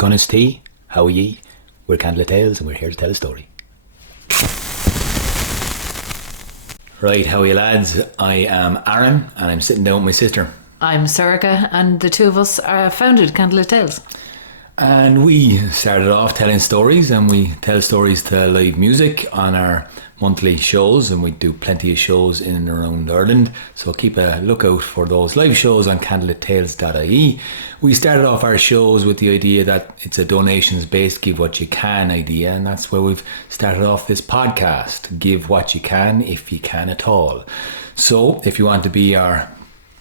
Gunness Tea, how are ye? We're Candlelit Tales and we're here to tell a story. Right, how are you lads? I am Aaron and I'm sitting down with my sister. I'm Sorcha and the two of us founded Candlelit Tales. And we started off telling stories, and we tell stories to live music on our monthly shows, and we do plenty of shows in and around Ireland, so keep a lookout for those live shows on candlelittales.ie. We started off our shows with the idea that it's a donations based give what you can idea, and that's where we've started off this podcast. Give what you can if you can at all. So if you want to be our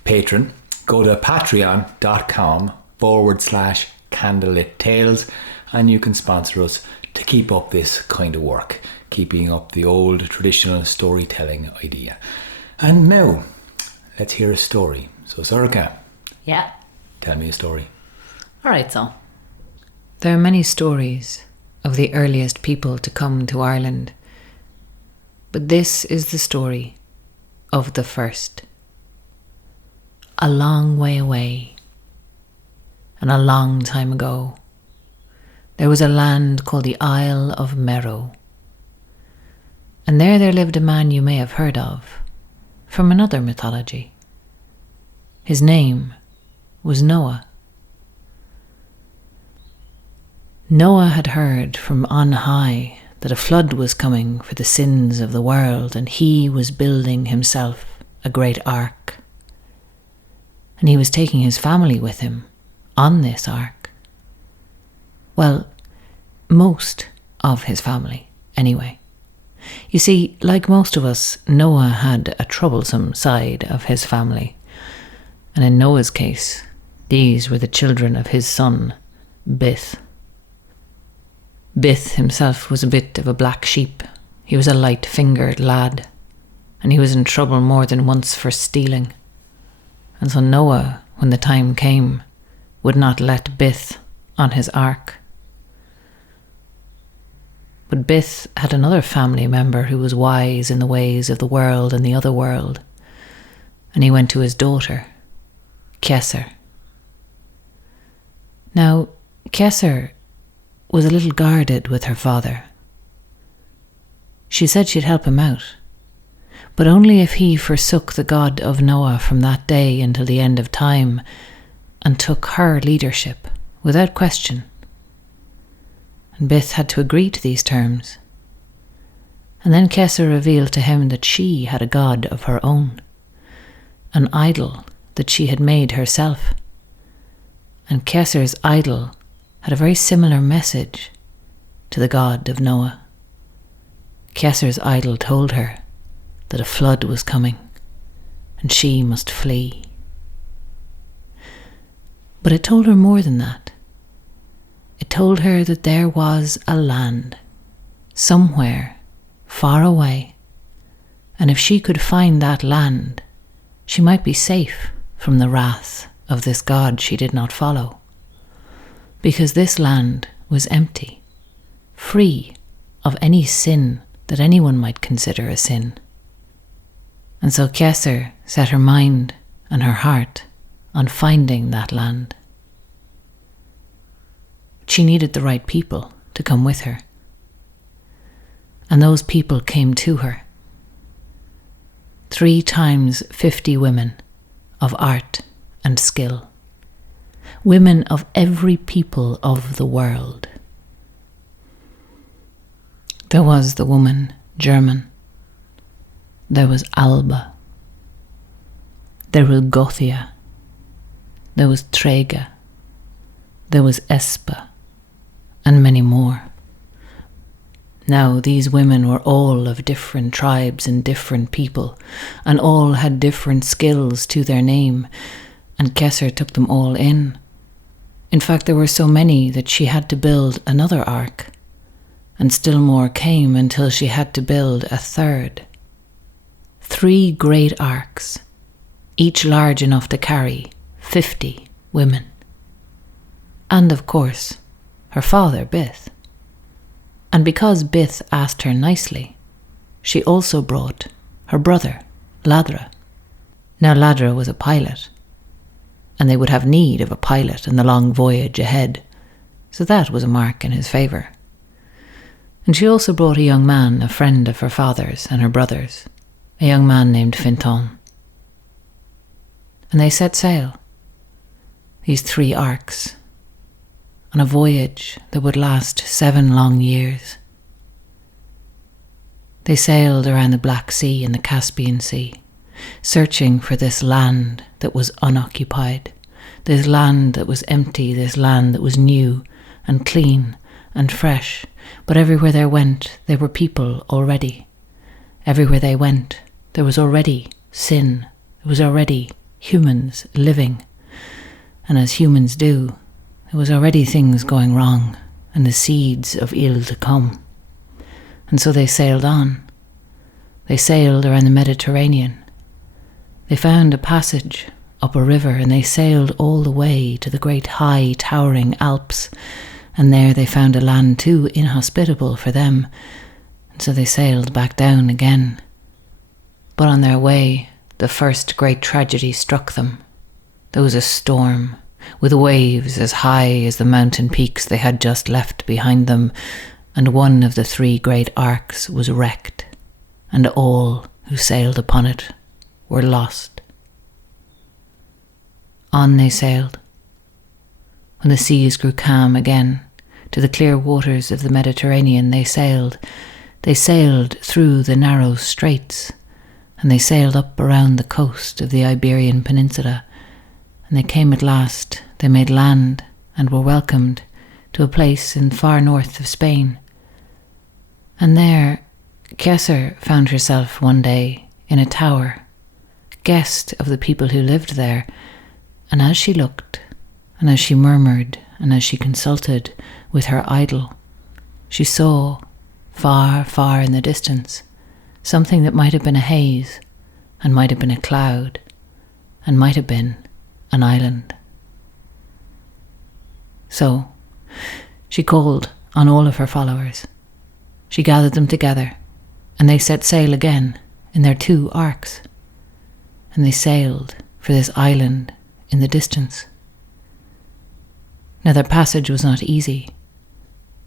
patron, go to patreon.com/Candlelit Tales, and you can sponsor us to keep up this kind of work, keeping up the old traditional storytelling idea. And now, let's hear a story. So Sorcha, Yeah. tell me a story. Alright, so. There are many stories of the earliest people to come to Ireland, but this is the story of the first. A long way away, and a long time ago, there was a land called the Isle of Merrow. And there lived a man you may have heard of from another mythology. His name was Noah. Noah had heard from on high that a flood was coming for the sins of the world, and he was building himself a great ark. And he was taking his family with him on this ark. Well, most of his family, anyway. You see, like most of us, Noah had a troublesome side of his family. And in Noah's case, these were the children of his son, Bith. Bith himself was a bit of a black sheep. He was a light-fingered lad, and he was in trouble more than once for stealing. And so Noah, when the time came, would not let Bith on his ark. But Bith had another family member who was wise in the ways of the world and the other world, and he went to his daughter, Cesaire. Now, Cesaire was a little guarded with her father. She said she'd help him out, but only if he forsook the God of Noah from that day until the end of time and took her leadership without question. And Bith had to agree to these terms. And then Cesaire revealed to him that she had a god of her own, an idol that she had made herself. And Cesaire's idol had a very similar message to the God of Noah. Cesaire's idol told her that a flood was coming and she must flee. But it told her more than that. It told her that there was a land, somewhere far away, and if she could find that land, she might be safe from the wrath of this God she did not follow. Because this land was empty, free of any sin that anyone might consider a sin. And so Cesaire set her mind and her heart on finding that land. She needed the right people to come with her. And those people came to her. 3 times 50 women of art and skill. Women of every people of the world. There was the woman German. There was Alba. There was Gothia. There was Trega. There was Espa. And many more. Now, these women were all of different tribes and different people, and all had different skills to their name, and Cesaire took them all in. In fact, there were so many that she had to build another ark, and still more came until she had to build a third. 3 great arks, each large enough to carry 50 women. And of course, her father, Bith. And because Bith asked her nicely, she also brought her brother, Ladra. Now Ladra was a pilot, and they would have need of a pilot in the long voyage ahead, so that was a mark in his favour. And she also brought a young man, a friend of her father's and her brother's, a young man named Fintan. And they set sail, these 3 arks, on a voyage that would last 7 long years. They sailed around the Black Sea and the Caspian Sea, searching for this land that was unoccupied, this land that was empty, this land that was new and clean and fresh. But everywhere they went, there were people already. Everywhere they went, there was already sin. There was already humans living. And as humans do, there was already things going wrong and the seeds of ill to come. And so they sailed on. They sailed around the Mediterranean. They found a passage up a river and they sailed all the way to the great high towering Alps. And there they found a land too inhospitable for them, and so they sailed back down again. But on their way, the first great tragedy struck them. There was a storm, with waves as high as the mountain peaks they had just left behind them, and one of the 3 great arks was wrecked, and all who sailed upon it were lost. On they sailed. When the seas grew calm again, to the clear waters of the Mediterranean they sailed. They sailed through the narrow straits, and they sailed up around the coast of the Iberian Peninsula, and they came at last, they made land, and were welcomed to a place in far north of Spain. And there, Cesaire found herself one day in a tower, guest of the people who lived there, and as she looked, and as she murmured, and as she consulted with her idol, she saw, far, far in the distance, something that might have been a haze, and might have been a cloud, and might have been an island. So, she called on all of her followers. She gathered them together, and they set sail again in their 2 arks, and they sailed for this island in the distance. Now their passage was not easy,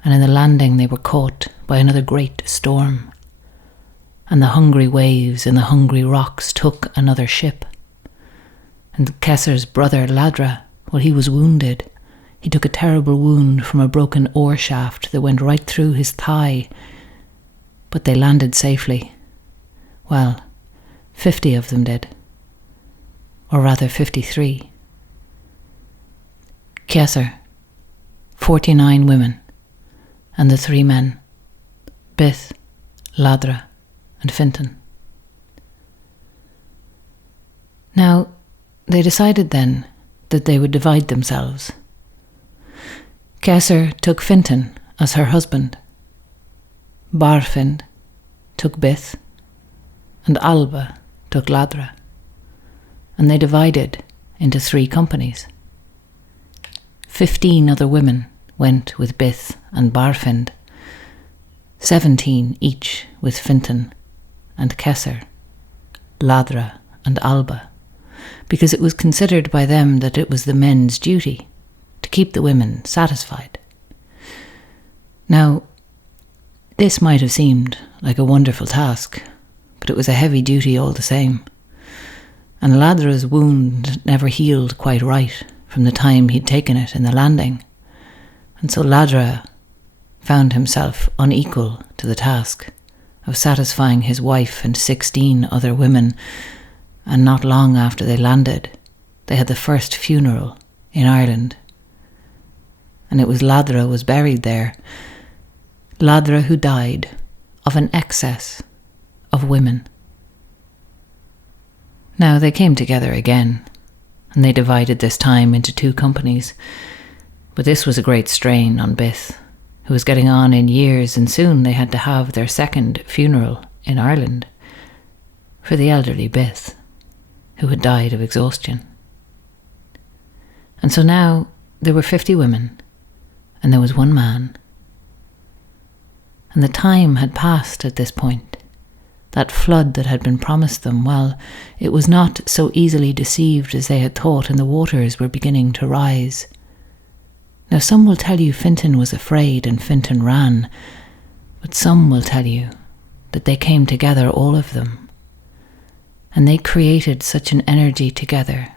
and in the landing they were caught by another great storm, and the hungry waves and the hungry rocks took another ship. And Cesaire's brother Ladra, well, he was wounded. He took a terrible wound from a broken oar shaft that went right through his thigh, but they landed safely. Well, 50 of them did, or rather 53. Cesaire, 49 women, and the 3 men, Bith, Ladra, and Fintan. Now, they decided then that they would divide themselves. Cesaire took Fintan as her husband, Barfind took Bith, and Alba took Ladra, and they divided into 3 companies. 15 other women went with Bith and Barfind, 17 each with Fintan and Cesaire, Ladra and Alba, because it was considered by them that it was the men's duty to keep the women satisfied. Now, this might have seemed like a wonderful task, but it was a heavy duty all the same. And Ladra's wound never healed quite right from the time he'd taken it in the landing, and so Ladra found himself unequal to the task of satisfying his wife and 16 other women, and not long after they landed, they had the first funeral in Ireland. And it was Ladra was buried there, Ladra who died of an excess of women. Now they came together again, and they divided this time into 2 companies, but this was a great strain on Bith, who was getting on in years, and soon they had to have their second funeral in Ireland for the elderly Bith, who had died of exhaustion. And so now there were 50 women, and there was 1 man. And the time had passed at this point. That flood that had been promised them, well, it was not so easily deceived as they had thought, and the waters were beginning to rise. Now some will tell you Fintan was afraid and Fintan ran, but some will tell you that they came together, all of them, and they created such an energy together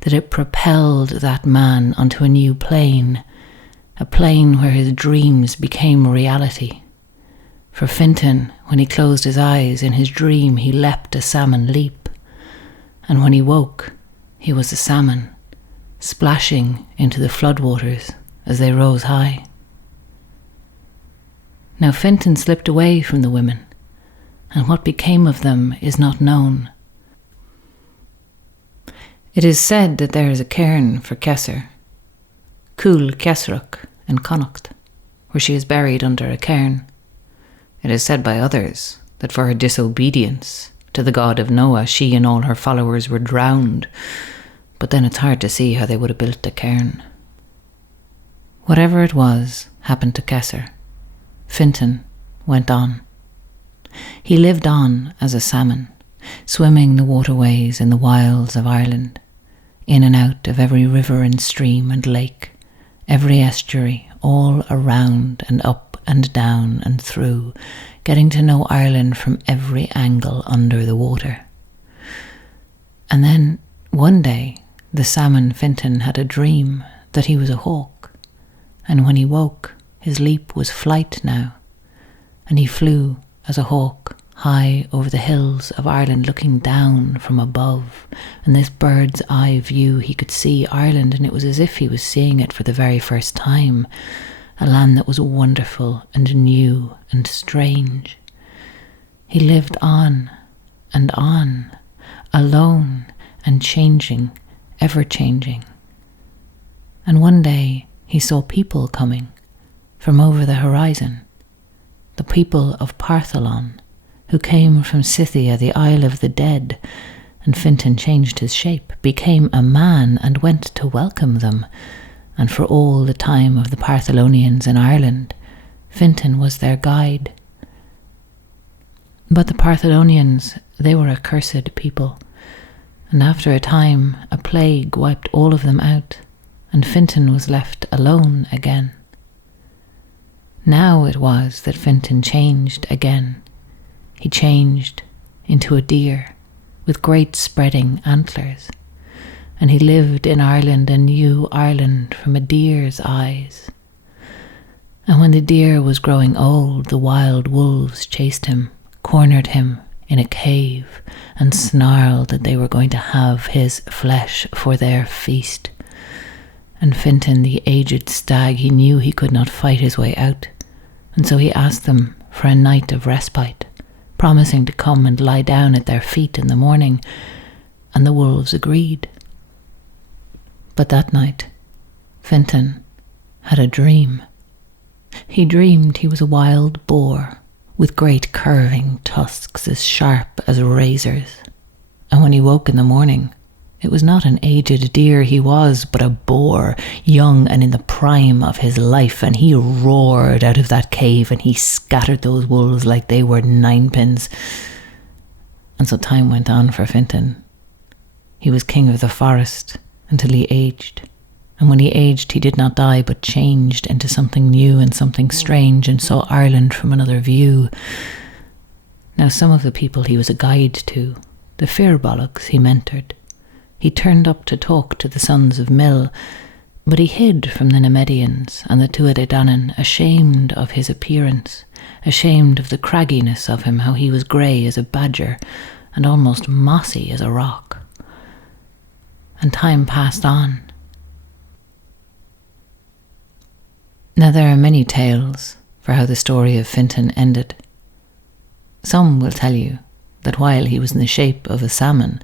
that it propelled that man onto a new plane, a plane where his dreams became reality. For Fintan, when he closed his eyes in his dream, he leapt a salmon leap, and when he woke, he was a salmon, splashing into the floodwaters as they rose high. Now Fintan slipped away from the women, and what became of them is not known. It is said that there is a cairn for Cesaire, Cúil Ceasrach in Connacht, where she is buried under a cairn. It is said by others that for her disobedience to the God of Noah, she and all her followers were drowned, but then it's hard to see how they would have built a cairn. Whatever it was happened to Cesaire. Fintan went on. He lived on as a salmon, swimming the waterways in the wilds of Ireland, in and out of every river and stream and lake, every estuary, all around and up and down and through, getting to know Ireland from every angle under the water. And then, one day, the salmon Fintan had a dream that he was a hawk, and when he woke, his leap was flight now, and he flew as a hawk high over the hills of Ireland, looking down from above. And this bird's eye view, he could see Ireland, and it was as if he was seeing it for the very first time, a land that was wonderful and new and strange. He lived on, alone and changing, ever changing. And one day he saw people coming from over the horizon, the people of Partholon, who came from Scythia, the Isle of the Dead, and Fintan changed his shape, became a man, and went to welcome them. And for all the time of the Partholonians in Ireland, Fintan was their guide. But the Partholonians, they were a cursed people, and after a time a plague wiped all of them out, and Fintan was left alone again. Now it was that Fintan changed again. He changed into a deer with great spreading antlers, and he lived in Ireland and knew Ireland from a deer's eyes. And when the deer was growing old, the wild wolves chased him, cornered him in a cave, and snarled that they were going to have his flesh for their feast. And Fintan, the aged stag, he knew he could not fight his way out, and so he asked them for a night of respite, promising to come and lie down at their feet in the morning, and the wolves agreed. But that night, Fintan had a dream. He dreamed he was a wild boar with great curving tusks as sharp as razors, and when he woke in the morning, it was not an aged deer he was, but a boar, young and in the prime of his life, and he roared out of that cave and he scattered those wolves like they were ninepins. And so time went on for Fintan. He was king of the forest until he aged, and when he aged he did not die but changed into something new and something strange, and saw Ireland from another view. Now some of the people he was a guide to, the Firbolgs, he mentored. He turned up to talk to the sons of Mill, but he hid from the Nemedians and the Tuatha Dé Danann, ashamed of his appearance, ashamed of the cragginess of him, how he was grey as a badger and almost mossy as a rock. And time passed on. Now there are many tales for how the story of Fintan ended. Some will tell you that while he was in the shape of a salmon,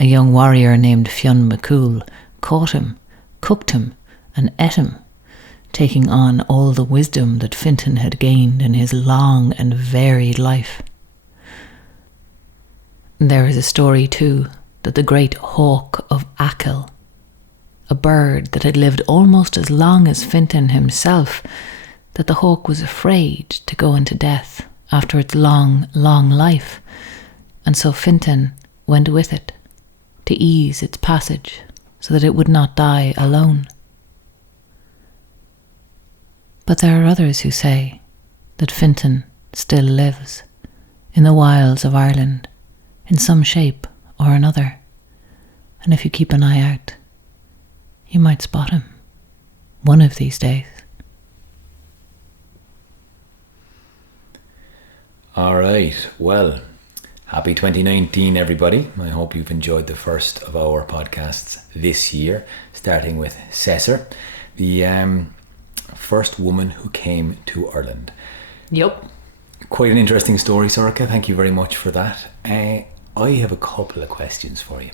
a young warrior named Fionn McCool caught him, cooked him, and ate him, taking on all the wisdom that Fintan had gained in his long and varied life. There is a story, too, that the great hawk of Achill, a bird that had lived almost as long as Fintan himself, that the hawk was afraid to go into death after its long, long life, and so Fintan went with it to ease its passage so that it would not die alone. But there are others who say that Fintan still lives in the wilds of Ireland in some shape or another, and if you keep an eye out, you might spot him one of these days. Alright, well, happy 2019 everybody. I hope you've enjoyed the first of our podcasts this year, starting with Cesaire, the first woman who came to Ireland. Yep. Quite an interesting story, Sorcha. Thank you very much for that. I have a couple of questions for you.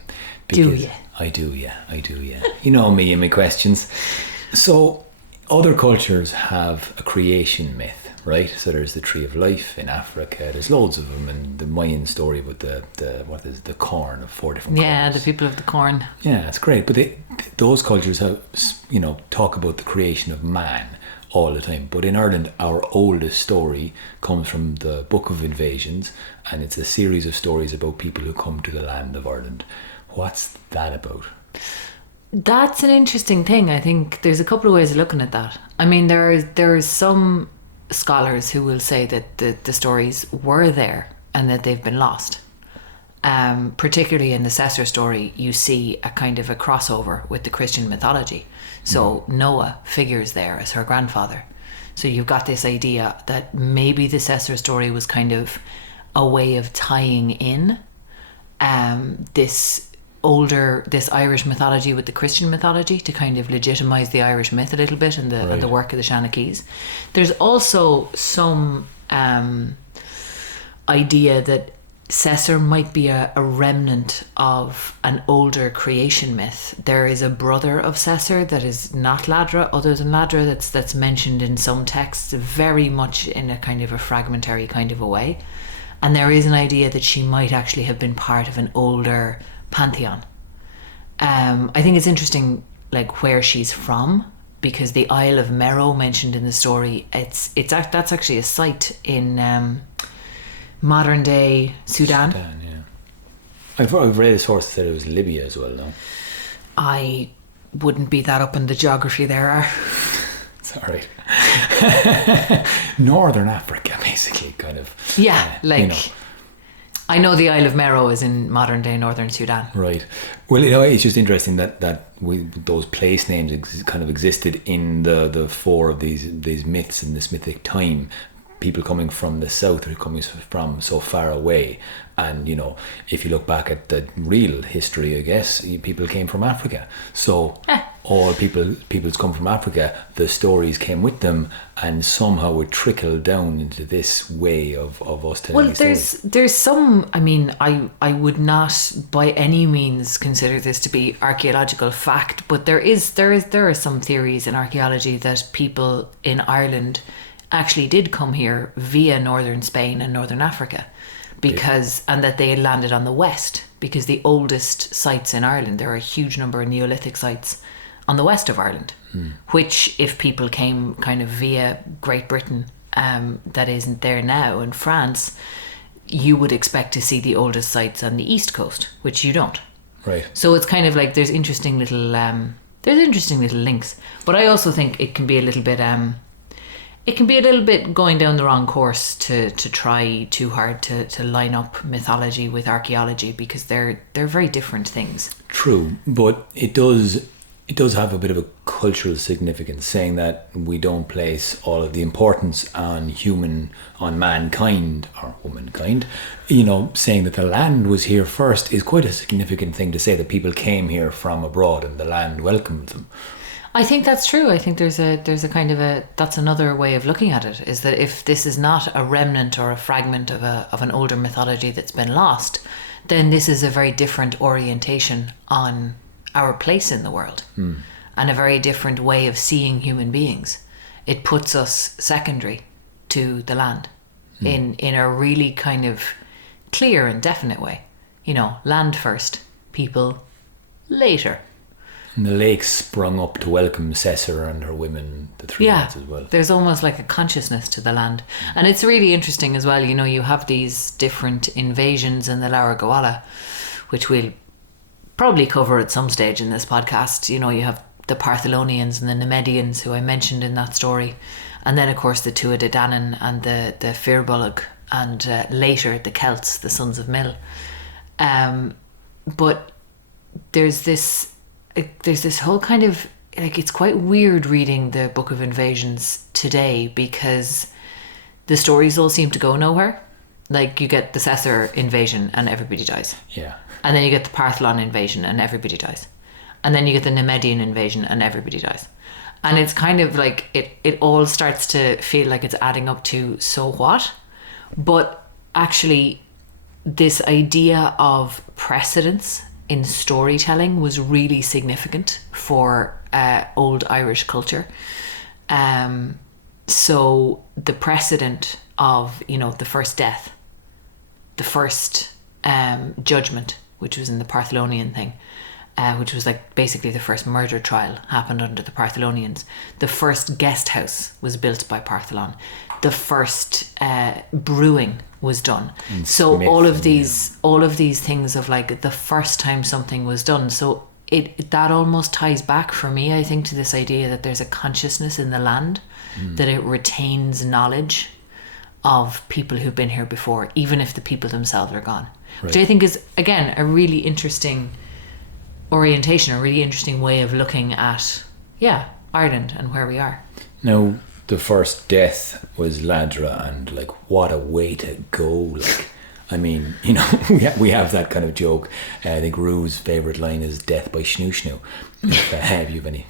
Do you? I do, yeah. You know me and my questions. So, other cultures have a creation myth, right? So there's the Tree of Life in Africa. There's loads of them, and the Mayan story with the corn of 4 different colours. Yeah, the people of the corn. Yeah, it's great. But those cultures have, talk about the creation of man all the time. But in Ireland, our oldest story comes from the Book of Invasions, and it's a series of stories about people who come to the land of Ireland. What's that about? That's an interesting thing. I think there's a couple of ways of looking at that. I mean, there is some scholars who will say that the stories were there and that they've been lost. Particularly in the Cesaire story, you see a kind of a crossover with the Christian mythology. So Noah figures there as her grandfather. So you've got this idea that maybe the Cesaire story was kind of a way of tying in this Irish mythology with the Christian mythology to kind of legitimize the Irish myth a little bit and the work of the Shanakees. There's also some idea that Cesaire might be a remnant of an older creation myth. There is a brother of Cesaire that is not Ladra, other than Ladra, that's mentioned in some texts, very much in a kind of a fragmentary kind of a way. And there is an idea that she might actually have been part of an older pantheon. I think it's interesting, like, where she's from, because the Isle of Merrow mentioned in the story, that's actually a site in modern day Sudan. Yeah. I've read a source that said it was Libya as well, though. I wouldn't be that up in the geography there. Sorry. Northern Africa, basically, kind of. Yeah, I know the Isle of Merrow is in modern day northern Sudan. Right. Well, it's just interesting that those place names kind of existed in the 4 of these myths in this mythic time. People coming from the south or coming from so far away, and if you look back at the real history, I guess people came from Africa. So all people's come from Africa. The stories came with them, and somehow it trickled down into this way of us telling. Well, there's some. I mean, I would not by any means consider this to be archaeological fact, but there are some theories in archaeology that people in Ireland actually did come here via northern Spain and northern Africa, and that they had landed on the west, because the oldest sites in Ireland, there are a huge number of Neolithic sites on the west of Ireland, which, if people came kind of via Great Britain, that isn't there now, in France, you would expect to see the oldest sites on the east coast, which you don't. Right. So it's kind of like there's interesting little links, but I also think it can be a little bit going down the wrong course to try too hard to line up mythology with archaeology, because they're very different things. True, but it does have a bit of a cultural significance, saying that we don't place all of the importance on mankind or womankind. Saying that the land was here first is quite a significant thing to say, that people came here from abroad and the land welcomed them. I think that's true. I think there's a kind of that's another way of looking at it, is that if this is not a remnant or a fragment of an older mythology that's been lost, then this is a very different orientation on our place in the world, and a very different way of seeing human beings. It puts us secondary to the land in a really kind of clear and definite way. Land first, people later. And the lake sprung up to welcome Cesaire and her women, the 3 lads as well. There's almost like a consciousness to the land. And it's really interesting as well, you have these different invasions in the Laura Gowalla, which we'll probably cover at some stage in this podcast. You have the Partholonians and the Nemedians, who I mentioned in that story. And then, of course, the Tuatha De Danann and the Firbolg, and later the Celts, the Sons of Mill. But there's this whole kind of, like, it's quite weird reading the Book of Invasions today, because the stories all seem to go nowhere. Like, you get the Cesaire invasion and everybody dies. Yeah. And then you get the Partholon invasion and everybody dies. And then you get the Nemedian invasion and everybody dies. And it's kind of like, it all starts to feel like it's adding up to, so what? But actually, this idea of precedence in storytelling was really significant for old Irish culture. So the precedent of, the first death, the first judgment, which was in the Partholonian thing, which was like basically the first murder trial happened under the Partholonians. The first guest house was built by Partholon. The first brewing was done. So all of these things of, like, the first time something was done. So that almost ties back for me, I think, to this idea that there's a consciousness in the land, that it retains knowledge of people who've been here before, even if the people themselves are gone. Right. Which I think is, again, a really interesting orientation, a really interesting way of looking at, Ireland and where we are. Now, the first death was Ladra, and, like, what a way to go. Like, I mean, we have that kind of joke. I think Rue's favourite line is "death by snoo snoo." If you have any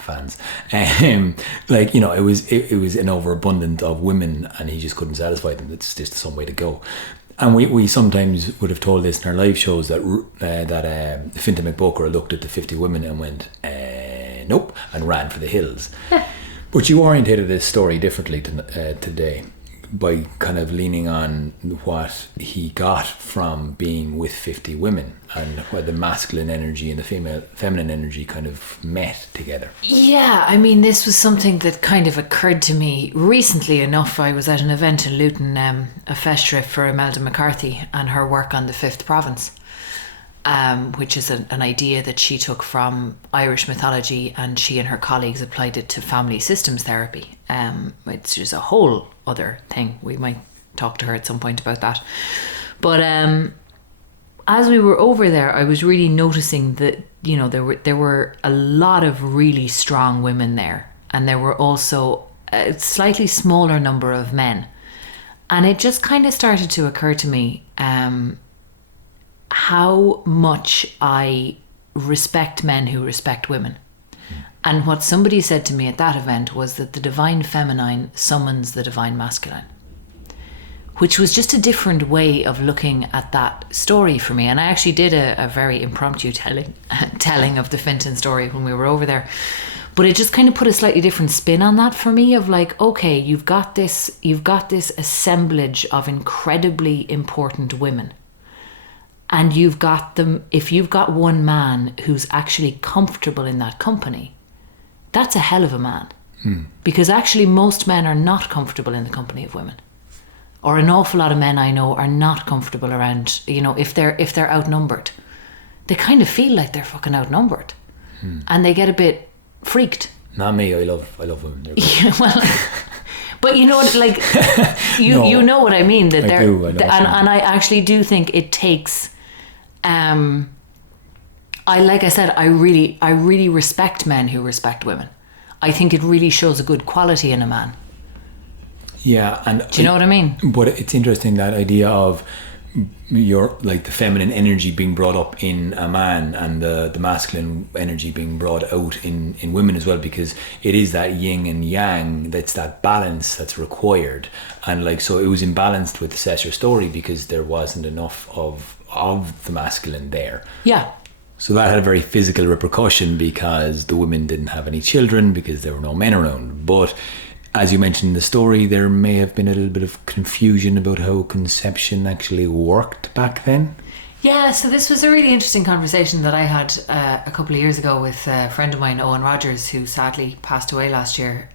fans, it was an overabundance of women, and he just couldn't satisfy them. It's just some way to go. And we sometimes would have told this in our live shows that Fintan McBoker looked at the 50 women and went, nope, and ran for the hills. But you orientated this story differently today, by kind of leaning on what he got from being with 50 women, and where the masculine energy and the feminine energy kind of met together. Yeah, I mean, this was something that kind of occurred to me recently enough. I was at an event in Luton, a feshtrip for Imelda McCarthy and her work on the Fifth Province, which is an idea that she took from Irish mythology, and she and her colleagues applied it to family systems therapy. It's just a whole other thing. We might talk to her at some point about that. But as we were over there, I was really noticing that, there were a lot of really strong women there, and there were also a slightly smaller number of men. And it just kind of started to occur to me how much I respect men who respect women. And what somebody said to me at that event was that the divine feminine summons the divine masculine, which was just a different way of looking at that story for me. And I actually did a very impromptu telling of the Fintan story when we were over there. But it just kind of put a slightly different spin on that for me, of like, okay, you've got this assemblage of incredibly important women. And you've got them, if you've got one man who's actually comfortable in that company, that's a hell of a man. Because actually most men are not comfortable in the company of women. Or an awful lot of men I know are not comfortable around, if they're outnumbered. They kind of feel like they're fucking outnumbered. And they get a bit freaked. Not me, I love women. Yeah, well, but you know what, like, you know what I mean, that I do, and I actually do think it takes I really respect men who respect women. I think it really shows a good quality in a man. Yeah, and do you know what I mean? But it's interesting, that idea of the feminine energy being brought up in a man, and the masculine energy being brought out in women as well, because it is that yin and yang, that's that balance that's required. And so it was imbalanced with the Cesaire story because there wasn't enough of the masculine there. Yeah. So that had a very physical repercussion, because the women didn't have any children because there were no men around. But as you mentioned in the story, there may have been a little bit of confusion about how conception actually worked back then. Yeah, so this was a really interesting conversation that I had a couple of years ago with a friend of mine, Owen Rogers, who sadly passed away last year.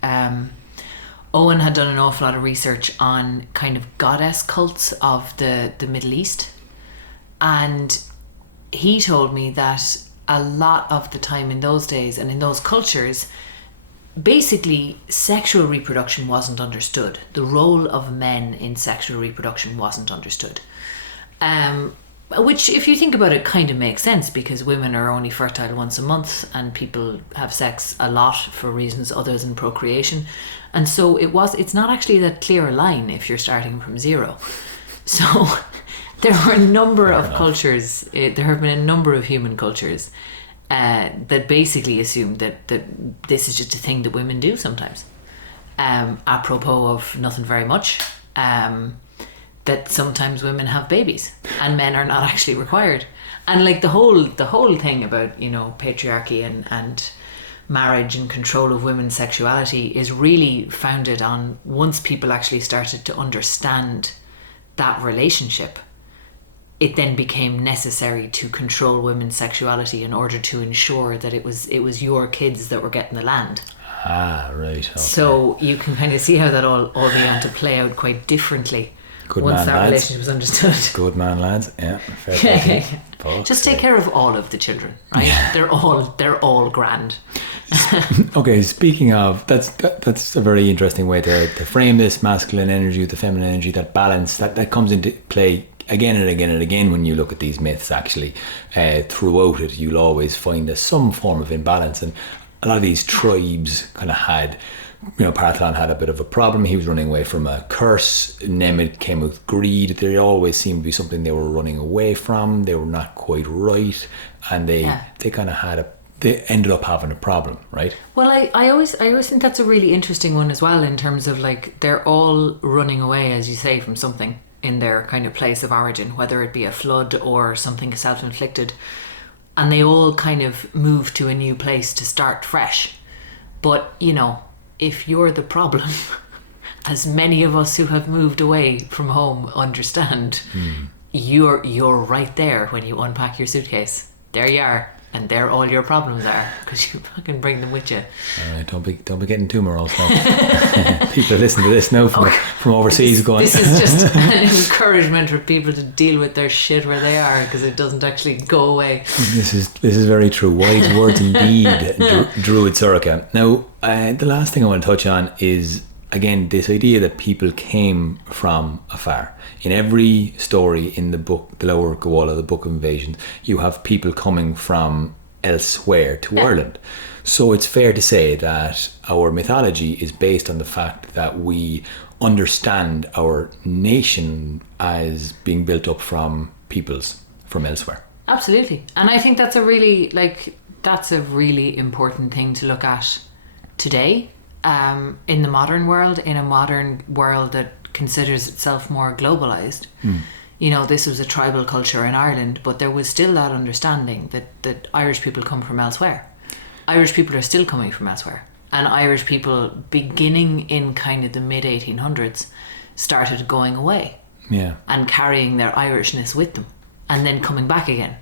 Owen had done an awful lot of research on kind of goddess cults of the Middle East. And he told me that a lot of the time in those days and in those cultures, basically, sexual reproduction wasn't understood. The role of men in sexual reproduction wasn't understood. Which, if you think about it, kind of makes sense, because women are only fertile once a month and people have sex a lot for reasons other than procreation. And so it's not actually that clear a line if you're starting from zero. So there were a number of cultures, there have been a number of human cultures that basically assumed that this is just a thing that women do sometimes. Apropos of nothing very much. That sometimes women have babies and men are not actually required. And like the whole thing about, patriarchy and marriage and control of women's sexuality is really founded on, once people actually started to understand that relationship, it then became necessary to control women's sexuality in order to ensure that it was your kids that were getting the land. Ah, right. Okay. So you can kind of see how that all began to play out quite differently. Good once man, that lads. relationship was understood. Good man, lads. Yeah, fair play. Just take care of all of the children, right? Yeah. They're all grand. Okay, speaking of, that's a very interesting way to frame this masculine energy with the feminine energy, that balance that comes into play again and again and again when you look at these myths. Actually, throughout it, you'll always find there's some form of imbalance, and a lot of these tribes kind of had. Partholon had a bit of a problem. He was running away from a curse. Nemid came with greed. There always seemed to be something they were running away from. They were not quite right, and they kind of they ended up having a problem, right? Well, I always think that's a really interesting one as well, in terms of like they're all running away, as you say, from something in their kind of place of origin, whether it be a flood or something self-inflicted, and they all kind of move to a new place to start fresh. But if you're the problem, as many of us who have moved away from home understand, you're right there when you unpack your suitcase. There you are, and there all your problems are, because you fucking bring them with you. All right, don't be getting too morose now. People listen to this now from overseas going. This is just an encouragement for people to deal with their shit where they are, because it doesn't actually go away. This is very true. Wise words indeed, Druid Soraka. Now, the last thing I want to touch on is, again, this idea that people came from afar. In every story in the book, the Lower Gawala, the Book of Invasions, you have people coming from elsewhere to Ireland. So it's fair to say that our mythology is based on the fact that we understand our nation as being built up from peoples from elsewhere. Absolutely. And I think that's a really important thing to look at today, in the modern world, in a modern world that considers itself more globalized. This was a tribal culture in Ireland, but there was still that understanding that Irish people come from elsewhere. Irish people are still coming from elsewhere, and Irish people, beginning in kind of the mid-1800s, started going away and carrying their Irishness with them, and then coming back again.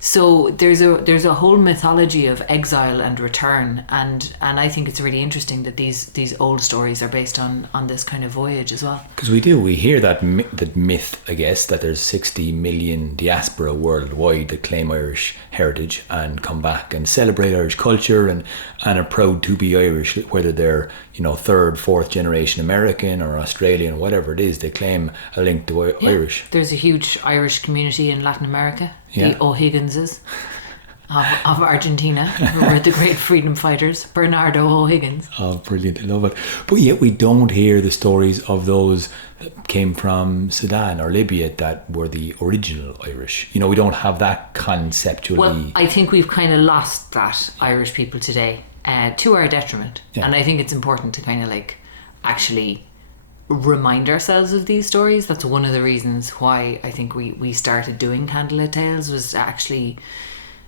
So there's a whole mythology of exile and return, and I think it's really interesting that these old stories are based on this kind of voyage as well. Because we hear that myth, I guess, that there's 60 million diaspora worldwide that claim Irish heritage and come back and celebrate Irish culture and are proud to be Irish, whether they're third, fourth generation American or Australian, whatever it is, they claim a link to Irish. There's a huge Irish community in Latin America. The O'Higginses of Argentina, who were the great freedom fighters. Bernardo O'Higgins. Oh, brilliant. I love it. But yet we don't hear the stories of those that came from Sudan or Libya that were the original Irish. We don't have that conceptually. Well, I think we've kind of lost that Irish people today, to our detriment. And I think it's important to kind of actually remind ourselves of these stories. That's one of the reasons why I think we started doing Candlelit Tales, was actually,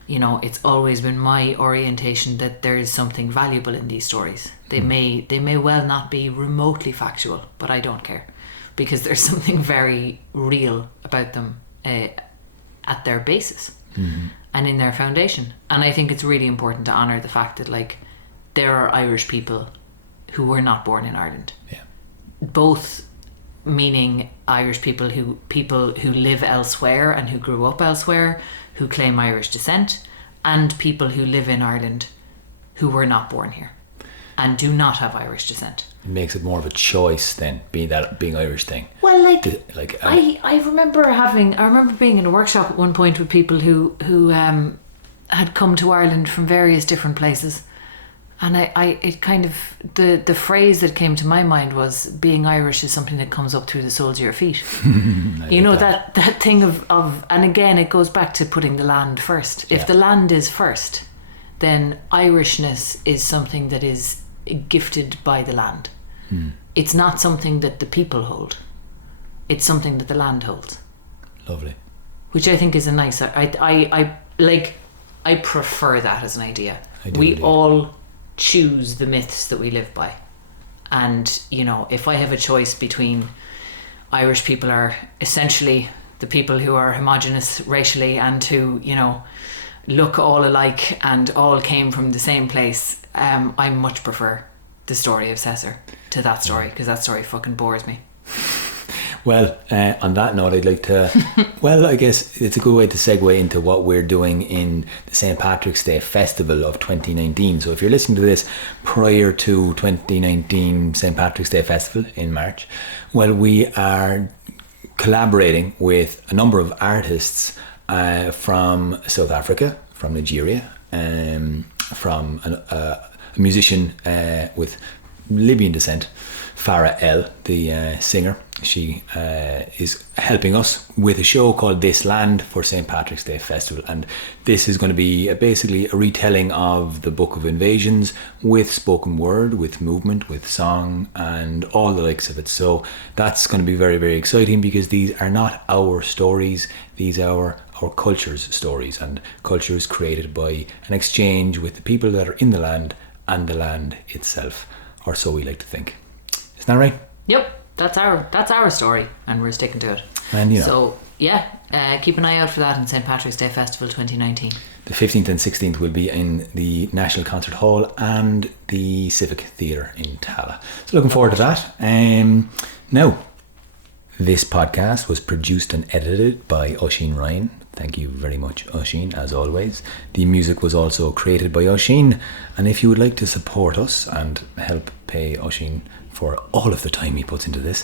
it's always been my orientation that there is something valuable in these stories. They may well not be remotely factual, but I don't care, because there's something very real about them at their basis and in their foundation. And I think it's really important to honour the fact that there are Irish people who were not born in Ireland. Both meaning Irish people who live elsewhere and who grew up elsewhere, who claim Irish descent, and people who live in Ireland who were not born here. and do not have Irish descent. It makes it more of a choice than being Irish thing. Well, I remember being in a workshop at one point with people who had come to Ireland from various different places, and it kind of the phrase that came to my mind was being Irish is something that comes up through the soles of your feet. You know, that thing of and again it goes back to putting the land first. If the land is first, then Irishness is something that is gifted by the land. It's not something that the people hold. It's something that the land holds. Lovely. Which I think is a nice. I prefer that as an idea. We all choose the myths that we live by, and you know, if I have a choice between Irish people are essentially the people who are homogenous racially and who, you know, look all alike and all came from the same place, I much prefer the story of Cesaire to that story, because that story fucking bores me. Well, on that note, I'd like to, well, I guess it's a good way to segue into what we're doing in the St. Patrick's Day Festival of 2019. So if you're listening to this prior to 2019 St. Patrick's Day Festival in March, well, we are collaborating with a number of artists from South Africa, from Nigeria, from a musician with Libyan descent, Farah El, the singer. She is helping us with a show called This Land for St. Patrick's Day Festival, and this is going to be basically a retelling of the Book of Invasions with spoken word, with movement, with song, and all the likes of it. So that's going to be very, very exciting, because these are not our stories, these are our culture's stories, and culture is created by an exchange with the people that are in the land and the land itself, or so we like to think. Isn't that right? Yep. That's our story, and we're sticking to it. And, you know, so yeah, keep an eye out for that in St. Patrick's Day Festival 2019. The 15th and 16th will be in the National Concert Hall and the Civic Theatre in Tala. So looking forward to that. Now, this podcast was produced and edited by Oisín Ryan. Thank you very much, Oisín, as always. The music was also created by Oisín, and if you would like to support us and help pay Oisín for all of the time he puts into this,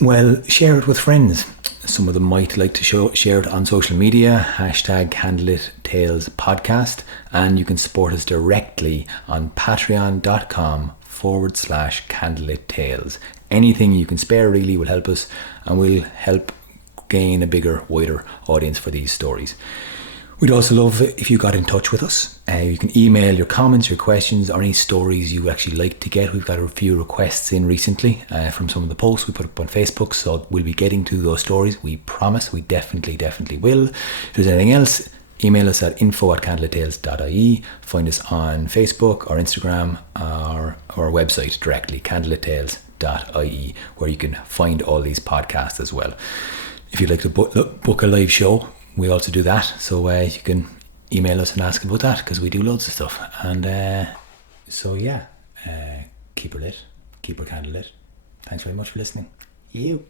well, share it with friends. Some of them might like to share it on social media, #Candlelit Tales Podcast, and you can support us directly on patreon.com/Candlelit Tales. Anything you can spare really will help us, and will help gain a bigger, wider audience for these stories. We'd also love if you got in touch with us. You can email your comments, your questions, or any stories you actually like to get. We've got a few requests in recently from some of the posts we put up on Facebook, so we'll be getting to those stories. We promise, we definitely will. If there's anything else, email us at info@candlelittales.ie. Find us on Facebook or Instagram, or our website directly, candlelittales.ie, where you can find all these podcasts as well. If you'd like to book a live show, we also do that, so you can email us and ask about that, because we do loads of stuff. And keep her lit, keep her candle lit. Thanks very much for listening. You.